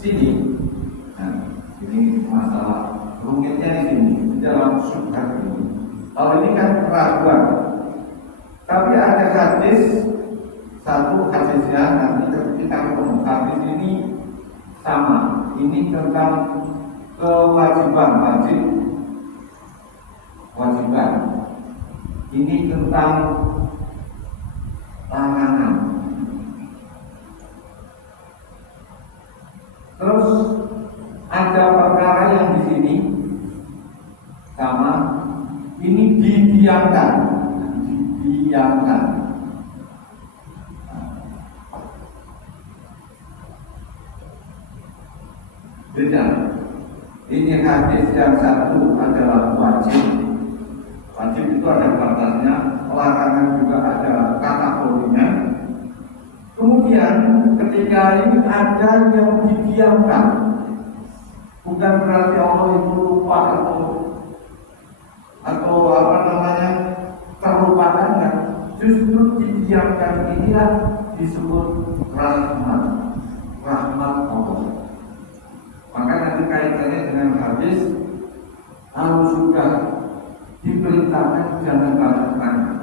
sini. Nah, ini masalah rumitnya di sini dalam syubhat ini. Kalau ini kan keraguan, tapi ada hadis, satu hadisnya nanti ketika ketemu hadis ini sama. Ini tentang kewajiban, wajiban. Ini tentang larangan. Terus ada perkara yang di sini sama, ini didiamkan. Beda. Ini hadis yang satu adalah wajib. Wajib itu ada batasnya, larangan juga ada kategorinya. Kemudian ketika ini ada yang didiamkan, bukan berarti Allah itu lupa atau apa namanya terlupakan, kan? Justru didiamkan inilah disebut rahmat Allah. Maka nanti kaitannya dengan hadis, kalau sudah diperintahkan jangan banyak tanya.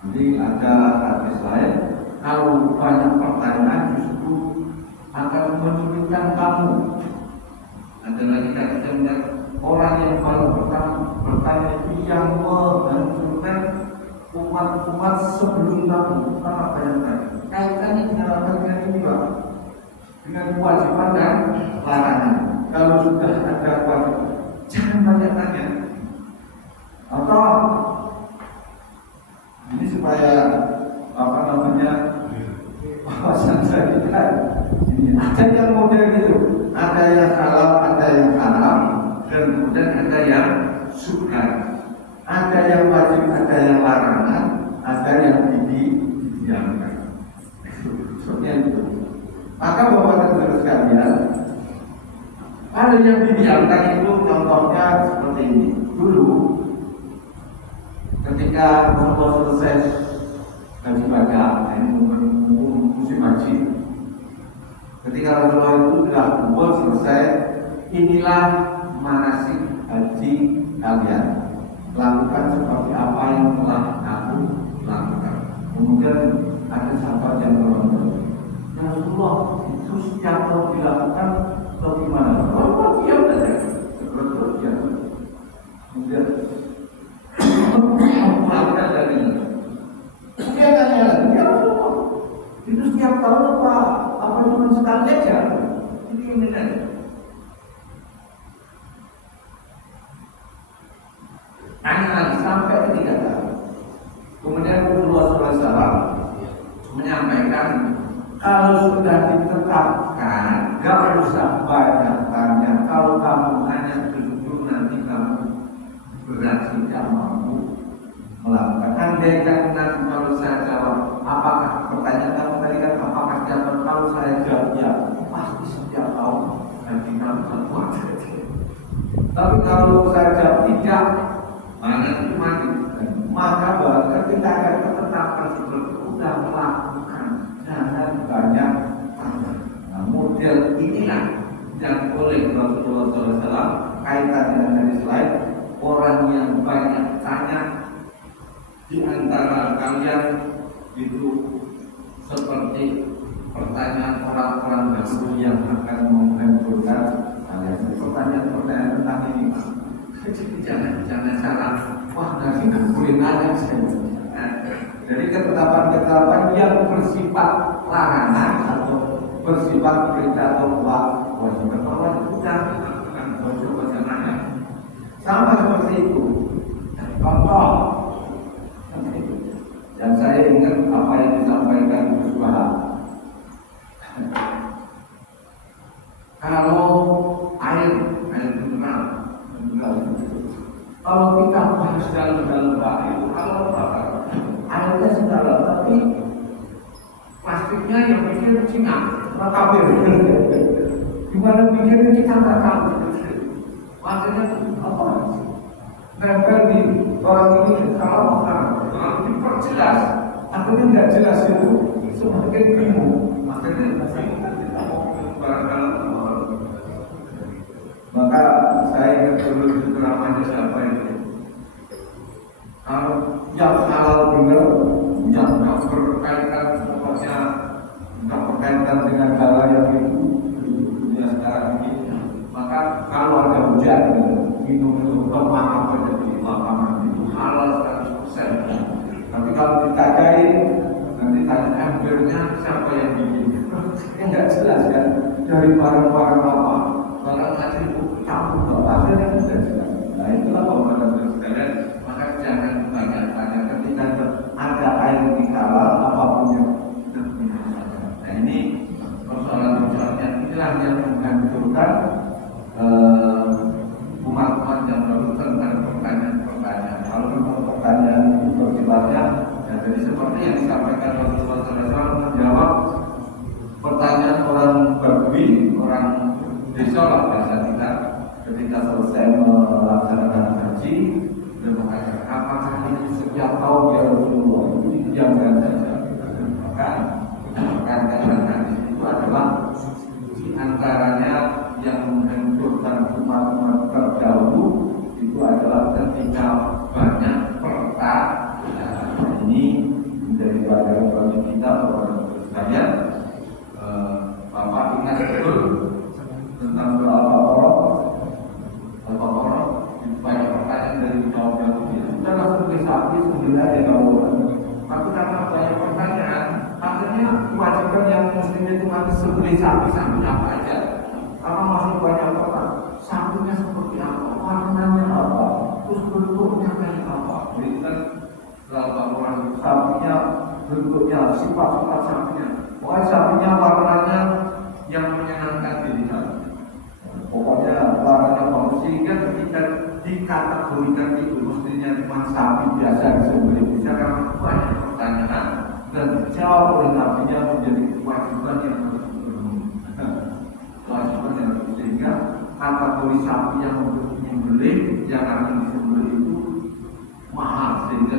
Jadi ada hadis lain, kalau banyak pertanyaan justru akan menyulitkan kamu. Ada lagi hadisnya, orang yang baru bertanya itu yang menghancurkan umat sebelum kamu. Karena banyak tanya. Kaitannya dengan ini Pak, dengan kewajiban dan larangan. Kalau sudah ada kewajiban, jangan banyak tanya. Atau ini supaya apa namanya wawasan kita ini ada yang model gitu, ada yang halal, ada yang haram, dan kemudian ada yang sunnah, ada yang wajib, ada yang larangan, ada yang didiamkan. Seperti itu. Maka bapak-bapak sekalian, ada yang didiamkan itu contohnya seperti ini. Dulu ketika Rasulullah selesai haji pajak, ini musim haji, ketika Rasulullah itu sudah kumpul selesai, inilah manasik haji kalian, lakukan seperti apa yang telah aku lakukan. Kemudian ada sahabat yang berkata, ya Rasulullah, itu setiap tahun dilakukan bagaimana? Oh, diam saja. Terus dia kemudian melakukan dari ini. Dia tanya lagi, ya Rasulullah, itu setiap tahun apa cuma sekali aja? Ini aja. Tanya lagi sampai ketiga kali. Kemudian Rasulullah SAW menyampaikan, kalau sudah ditetapkan, gak usah banyak tanya. Kalau kamu hanya duduk nanti kamu berat tidak mampu melakukan. Andaikan nanti kalau saya jawab, apakah pertanyaan kamu tadi kan apakah jawaban kalau saya jawab ya, pasti setiap tahun nanti kamu kuat. Tapi kalau saya jawab tidak, mana itu mati. Maka ketika ada ketetapan seperti itu, sudah melakukan. Jangan banyak tanya. Nah, model inilah yang oleh Rasulullah SAW kaitan dengan hadis lain. Orang yang banyak tanya di antara kalian itu seperti pertanyaan orang-orang dahulu yang akan menghancurkan kalian. Pertanyaan tentang ini, jangan salah. Wah, nanti nggak boleh nanya saya. Jadi ketetapan-ketetapan yang bersifat larangan atau bersifat perintah atau wajib itu bukan wajib nanya. Sama seperti itu. Contoh, dan saya ingat apa yang disampaikan Gus Baha. Kalau air mineral, kalau kita bahas dalam air, kalau airnya sedalam, tapi plastiknya yang bikin Cina, kabel. Gimana bikinnya kita nggak tahu. Makanya apa? Nempel di orang ini kalau diperjelas, akhirnya nggak jelas itu semakin bingung. Makanya barangkali saya ingat dulu ceramahnya siapa itu. Kalau yang halal benar, yang nggak berkaitan pokoknya nggak berkaitan dengan hal yang itu dunia sekarang ini, maka kalau ada hujan minum lemah apa jadi lapangan itu halal 100%. Tapi kalau ditanyai nanti tanya embernya siapa yang bikin, nggak jelas kan dari barang-barang apa, barang hasil campur apa akhirnya tidak jelas. Nah itulah pembahasan sekalian. Maka jangan banyak tanya ketika ada air di halal apapun yang terpilih saja. Nah ini persoalan-persoalannya inilah yang menghancurkan umat-umat yang baru tentang pertanyaan-pertanyaan. Kalau memang pertanyaan itu bersifatnya, ya jadi seperti yang disampaikan Rasulullah SAW menjawab pertanyaan orang Badui, orang desa lah bahasa kita, ketika selesai melaksanakan haji. Apakah itu setiap tahun ya Rasulullah? Itu didiamkan saja. Maka kata-kata itu adalah di antaranya yang menghancurkan umat-umat terdahulu itu adalah ketika banyak pertanyaan. Ini menjadi pelajaran bagi kita kepada sekalian. Bapak ingat betul tentang berapa orang banyak pertanyaan dari kaum Yahudi. Sudah langsung sapi sebenarnya kalau tapi karena banyak pertanyaan, akhirnya kewajiban yang muslim itu mati sembelih sapi apa aja. Karena masih banyak orang, sapinya seperti apa, warnanya apa, terus bentuknya kayak apa. Jadi kan kalau orang sapinya bentuknya, sifat-sifat sapinya, pokoknya sapinya warnanya yang menyenangkan dilihat. Pokoknya warnanya bagus sehingga ketika dikategorikan itu mestinya cuma sapi biasa disembelih bisa karena banyak pertanyaan dan dijawab oleh nabinya menjadi kewajiban yang harus dipenuhi. Kewajiban yang harus sehingga kategori sapi yang disembelih yang akan disembelih itu mahal sehingga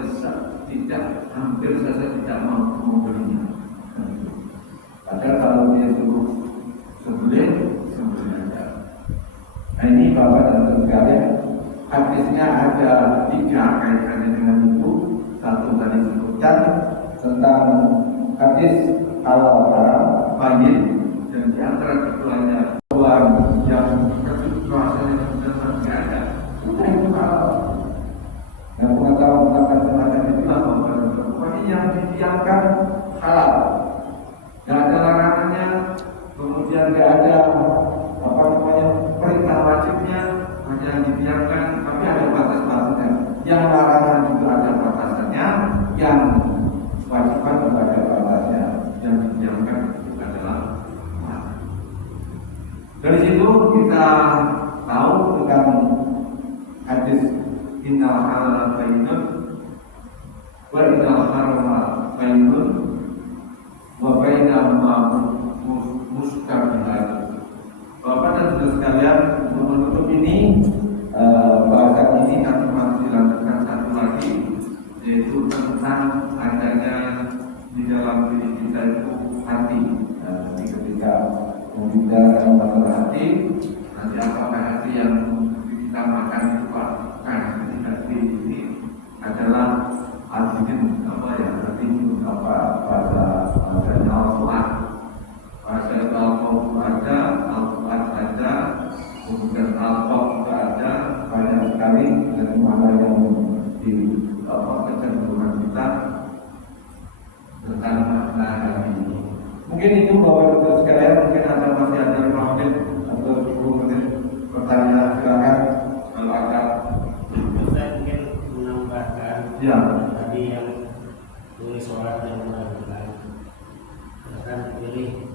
tidak hampir saja tidak mampu membelinya. Padahal kalau dia suruh sembelih aja. Nah ini Bapak dan Ibu sekalian, hadisnya ada 3 kaitannya dengan itu. Satu tadi disebutkan tentang hadis halal haram bayyin, dan di antara keduanya orang yang kecil rasanya sudah tidak ada. Sudah itu halal. Yang pengetahuan tentang semacam itulah Bapak dan Ibu. Pokoknya yang didiamkan halal, tidak ada larangannya, kemudian tidak ada perintah wajibnya, hanya dibiarkan, tapi ada batas-batasnya. Yang larangan juga ada batasannya, yang wajiban juga ada batasnya. Yang dibiarkan itu adalah wajib. Dari situ kita tahu tentang hadis innal halal bayyinun wa innal harama bayyinun wa bainahuma mustabihat. Bapak dan saudara sekalian, untuk menutup ini bahasan ini kami masih dilanjutkan satu lagi, yaitu tentang adanya di dalam diri kita itu hati. Jadi ketika membicarakan masalah hati, nanti apakah hati yang kita makan itu kan hati ini adalah hati apa ya, hati apa bahasanya Allah. Bahasa Al-Qur'an ada, Al-Qur'an ada, kemudian Al-Qur'an juga ada, banyak sekali dari mana yang di kecenderungan kita tentang makna hati ini. Mungkin itu Bapak-Ibu sekalian, mungkin ada masih ada 5 menit atau 10 menit pertanyaan, silakan kalau ada. Saya mungkin menambahkan tadi yang tulis sholat yang melakukan akan pilih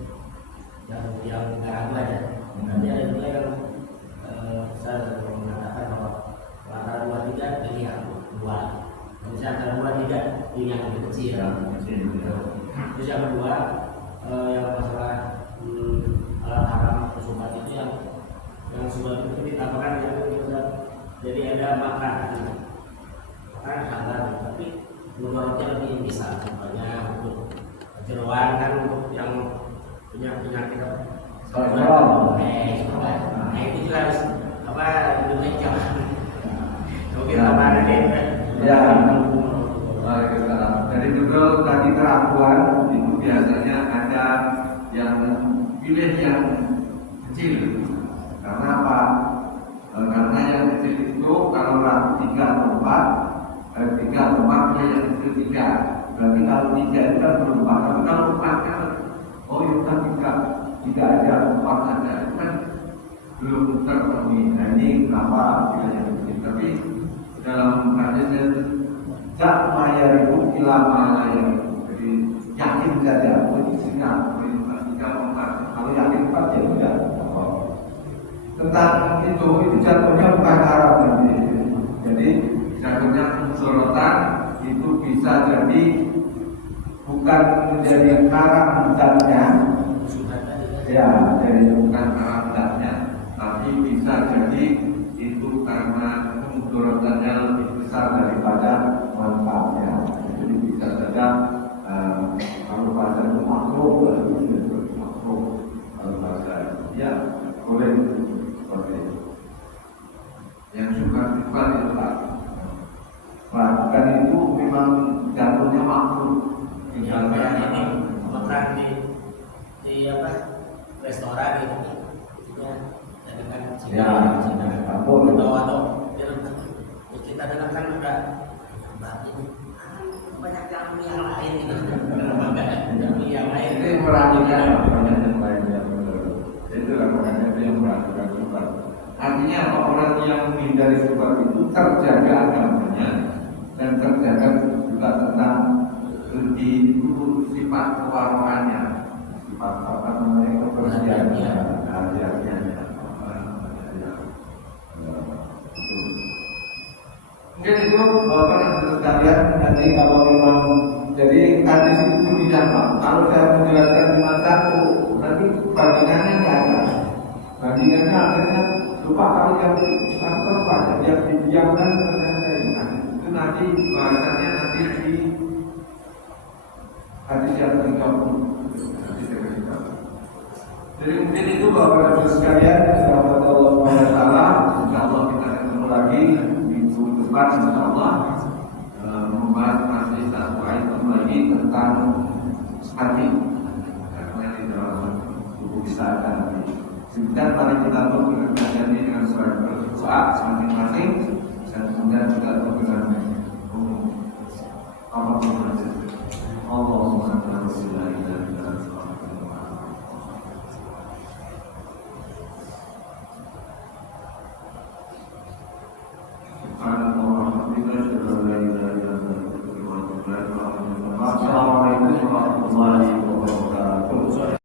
yang nggak ada aja. Nanti ada juga yang saya mengatakan bahwa antara 2-3 pilih yang 2. Misalnya antara 2-3 pilih yang lebih kecil. Terus yang kedua yang masalah alat haram kesumat itu yang sudah itu ditambahkan yang kita jadi ada makan halal tapi menurutnya lebih bisa contohnya untuk jeroan kan untuk yang punya penyakit nah itu juga harus apa Ya, Waalaikumsalam. Jadi betul tadi keraguan itu biasanya ada yang pilih yang kecil. Karena apa? Karena yang kecil itu kalau ragu 3 atau 4, 3 atau 4 pilih yang kecil 3. Berarti kalau 3 itu kan berubah. Tapi kalau 4 kan, oh itu kan 3 aja, 4 saja. Itu kan belum terpenuhi. Nah ini kenapa pilih yang kecil. Tapi dalam hadisnya tak mayaribu ilama layaribu. Jadi yakin saja, isinya kalau yakin 4 ya sudah. Tentang itu jatuhnya bukan haram nanti. Jadi jatuhnya sorotan itu bisa jadi bukan menjadi haram zatnya. Ya, jadi bukan haram zatnya, tapi bisa jadi itu karena sorotannya lebih besar daripada manfaatnya. Jadi bisa saja kalau bahasa itu makruh, kalau bahasa ya boleh. Yang suka itu lakukan itu memang jatuhnya makruh. Yang kayak ini makan di apa restoran gitu, ya jadikan atau kita dengarkan udah ini banyak yang lain gitu, kenapa enggak yang lain? Itu meragukan banyak yang lainnya. Itu makanya itu yang meragukan juga. Artinya orang yang menghindari sebab itu terjaga agamanya dan terjaga juga tentang itu sifat kewarohannya, sifat apa namanya kebersihannya, hati-hatiannya. Mungkin itu bapak dan sekalian nanti kalau memang jadi hadis itu tidak Pak. Kalau saya menjelaskan cuma satu, nanti bandingannya nggak ada. Bandingannya akhirnya lupa kalau yang terbaca yang didiamkan ternyata itu nanti bahasanya nanti di hadis yang 30. Jadi mungkin itu bapak dan ibu sekalian, rahmat Allah SWT. Insyaallah kita ketemu lagi minggu depan insyaallah membahas masih satu item lagi tentang hati. Karena di dalam tubuh kita ada hati. Sebentar mari kita tutup kajian ini dengan surat berdoa masing-masing dan kemudian kita tutup dengan Allahumma Assalamualaikum warahmatullahi wabarakatuh.